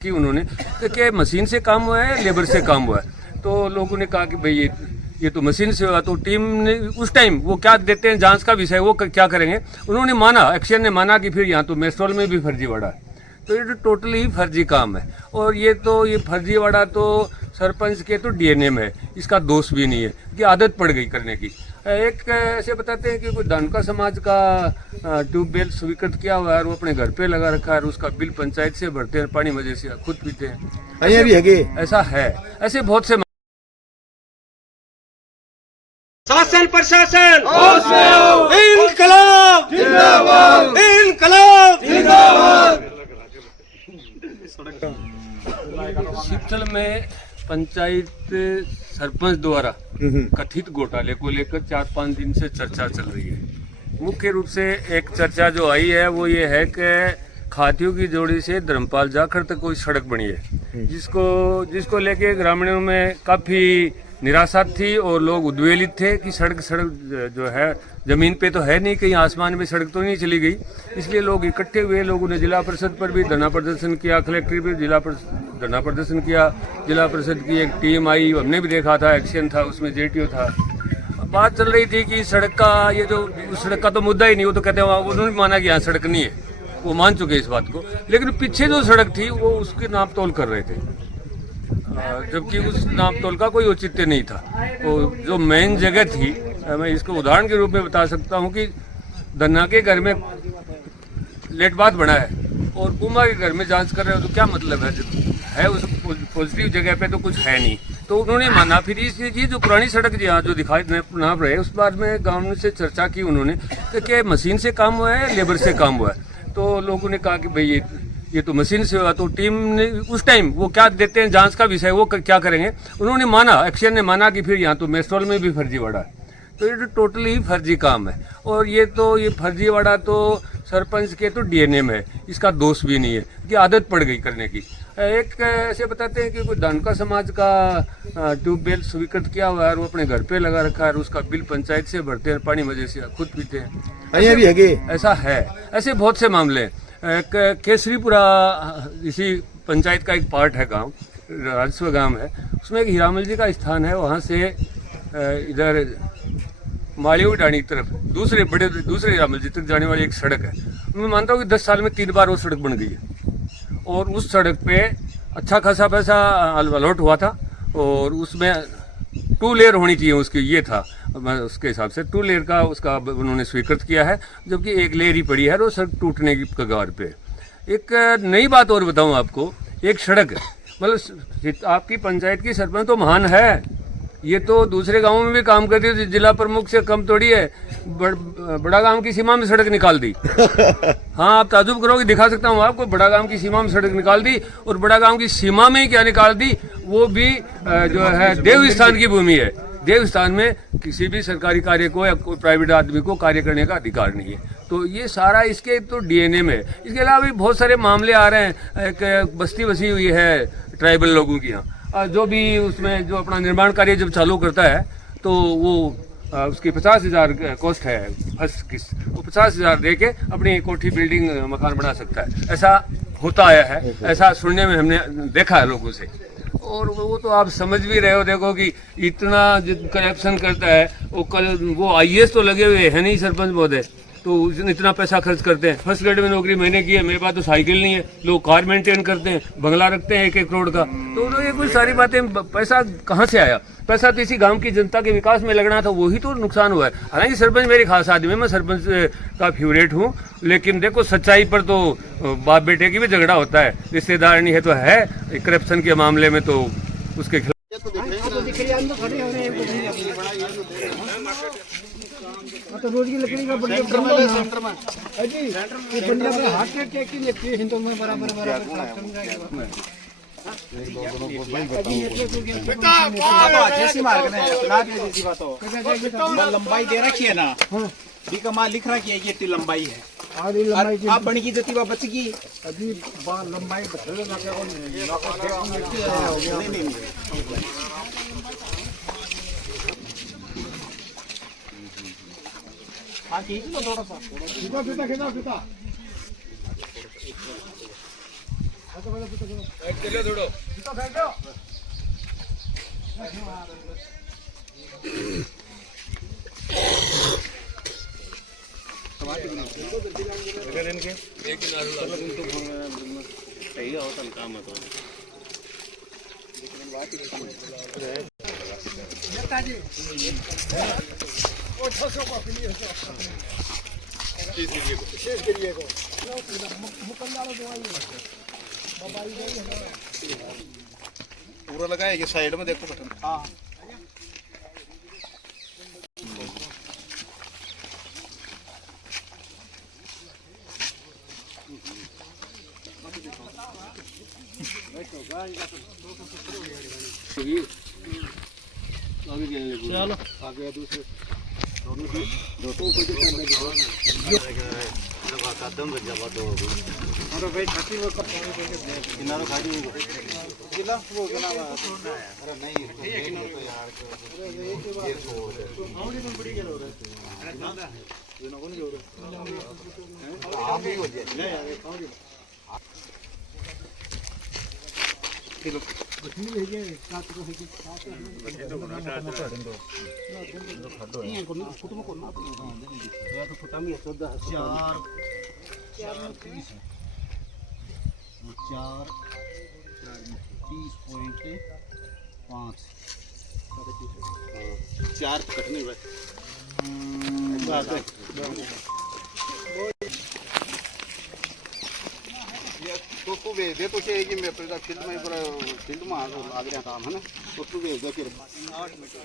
कि उन्होंने तो क्या मशीन से काम हुआ है, लेबर से काम हुआ है। तो लोगों ने कहा कि भाई ये तो मशीन से हुआ। तो टीम ने उस टाइम वो क्या देते हैं जांच का विषय, वो क्या करेंगे, उन्होंने माना, एक्शन ने माना कि फिर यहाँ तो मेस्ट्रोल में भी फर्जीवाड़ा है। तो ये तो टोटली फर्जी काम है। और ये फर्जीवाड़ा तो सरपंच के तो डीएनए में है, इसका दोष भी नहीं है कि आदत पड़ गई करने की। एक ऐसे बताते हैं कि कोई धानुका समाज का ट्यूबवेल स्वीकृत किया हुआ है और वो अपने घर पे लगा रखा है और उसका बिल पंचायत से भरते हैं, पानी मजे से खुद पीते हैं। ऐसा है, ऐसे बहुत से शासन प्रशासन इनकलाब जिंदाबाद, इनकलाब जिंदाबाद। शीतल में पंचायत सरपंच द्वारा कथित घोटाले को लेकर 4-5 दिन से चर्चा चल रही है। मुख्य रूप से एक चर्चा जो आई है वो ये है कि खातियों की जोड़ी से धर्मपाल जाखड़ तक कोई सड़क बनी है, जिसको लेके ग्रामीणों में काफी निराशा थी और लोग उद्वेलित थे कि सड़क जो है जमीन पे तो है नहीं, कहीं आसमान में सड़क तो नहीं चली गई। इसलिए लोग इकट्ठे हुए, लोगों ने जिला परिषद पर भी धरना प्रदर्शन किया, कलेक्ट्रेट पर धरना प्रदर्शन किया, जिला परिषद की एक टीम आई, हमने भी देखा था, एक्शन था, उसमें जेटीओ था। बात चल रही थी कि सड़क का सड़क का तो मुद्दा ही नहीं, वो तो कहते हैं उन्होंने माना कि यहाँ सड़क नहीं है, वो मान चुके इस बात को। लेकिन पीछे जो सड़क थी वो उसकी नाप तोल कर रहे थे, जबकि उस नाप तोल का कोई औचित्य नहीं था। तो जो मेन जगह थी, मैं इसको उदाहरण के रूप में बता सकता हूँ कि धन्ना के घर में लेट बात बना है और पुमा के घर में जांच कर रहे हो, तो क्या मतलब है उस पॉजिटिव जगह पे तो कुछ है नहीं। तो उन्होंने माना। फिर ये जो पुरानी सड़क यहाँ जो दिखाई नाप रहे, उस बारे में गाँव से चर्चा की उन्होंने कि क्या मशीन से काम हुआ है, लेबर से काम हुआ है। तो लोगों ने कहा कि भाई ये तो मशीन से हुआ। तो टीम ने उस टाइम वो क्या देते हैं जांच का विषय, वो क्या करेंगे, उन्होंने माना, एक्शन ने माना कि फिर यहाँ तो मेस्ट्रोल में भी फर्जीवाड़ा है। तो ये तो टोटली फर्जी काम है। और ये फर्जीवाड़ा तो सरपंच के तो डीएनए में है, इसका दोष भी नहीं है कि आदत पड़ गई करने की। एक ऐसे बताते हैं कि कोई धानुका समाज का ट्यूबवेल स्वीकृत किया हुआ है और वो अपने घर पे लगा रखा है और उसका बिल पंचायत से भरते हैं, पानी मजे से खुद पीते हैं। ऐसा है, ऐसे बहुत से मामले हैं। केसरीपुरा इसी पंचायत का एक पार्ट है, गांव राजस्व गांव है, उसमें एक हीरामल जी का स्थान है। वहां से इधर मालियों डाणी की तरफ दूसरे हीरामल जी तक जाने वाली एक सड़क है। मैं मानता हूँ कि 10 साल में 3 बार वो सड़क बन गई है और उस सड़क पे अच्छा खासा पैसा अलॉट हुआ था और उसमें 2 लेयर होनी चाहिए उसकी, ये था उसके हिसाब से 2 लेयर का उसका उन्होंने स्वीकृत किया है, जबकि 1 लेयर ही पड़ी है और वो सड़क टूटने की कगार पे। एक नई बात और बताऊं आपको, एक सड़क मतलब आपकी पंचायत की सरपंच तो महान है, ये तो दूसरे गांवों में भी काम करती है, जिला प्रमुख से कम थोड़ी है। बड़ा गांव की सीमा में सड़क निकाल दी। हाँ, आप ताजुब करोगे, दिखा सकता हूँ आपको, बड़ा गांव की सीमा में सड़क निकाल दी। और बड़ा गांव की सीमा में ही क्या निकाल दी, वो भी जो है देवस्थान की भूमि है। देवस्थान में किसी भी सरकारी कार्य को या कोई प्राइवेट आदमी को कार्य करने का अधिकार नहीं है। तो ये सारा इसके तो डीएनए में है। इसके अलावा भी बहुत सारे मामले आ रहे हैं। एक बस्ती बसी हुई है ट्राइबल लोगों की यहाँ, जो भी उसमें जो अपना निर्माण कार्य जब चालू करता है तो वो उसकी 50,000 कॉस्ट है, वो 50,000 दे के अपनी कोठी बिल्डिंग मकान बना सकता है। ऐसा होता आया है, ऐसा सुनने में हमने देखा है लोगों से। और वो तो आप समझ भी रहे हो, देखो कि इतना करप्शन करता है। वो आईएएस तो लगे हुए है नहीं सरपंच महोदय, तो इतना पैसा खर्च करते हैं। फर्स्ट ग्रेड में नौकरी मैंने की है, मेरे पास तो साइकिल नहीं है, लोग कार मेंटेन करते हैं, बंगला रखते हैं 1-1 करोड़ का। तो ये कुछ सारी बातें, पैसा कहाँ से आया? पैसा तो इसी गांव की जनता के विकास में लगना था, वही तो नुकसान हुआ है। हालांकि सरपंच मेरी खास आदमी है, मैं सरपंच का फेवरेट हूँ, लेकिन देखो सच्चाई पर तो बाप बेटे की भी झगड़ा होता है, रिश्तेदार नहीं है तो है। करप्शन के मामले में तो उसके खिलाफ तो रोज की लकड़ी का सेंटर में ये बंदा पर हाथ के टेक की लेती है हिंदू में बराबर बेटा बाबा जैसी मार्ग ने ना भी जैसी बात हो, लंबाई दे रखी है ना, बीका माल लिख रखी है ये इतनी लंबाई है। आधी लंबाई की आप बनी की जती बा बच गई, अभी लंबाई बदल ना क्या हो गया। हाँ खींच लो थोड़ा सा, खींचा चलो थोड़ो एक सही हो तनका मत हो पूरा लगाया ये साइड में देखो बटन। हाँ चलो आगे दूसरे अरे भाई छाती वो कब किनारे खाली जिला वो किना अरे नहीं तो यार ये हाउडी में बड़ी गेलो रे अरे ना ये ना कौन जोड़ो आप ही हो जाए नहीं यार हाउडी किलो बटनी है ये साथ को है कि साथ ये को कुटुंब को ना या तो फुटा में 14 4 कटनी बस ये तो तू दे दे तो चाहिए कि मैं पूरा फील्ड में आ गया काम है ना तो तू भेज दे फिर 8 मीटर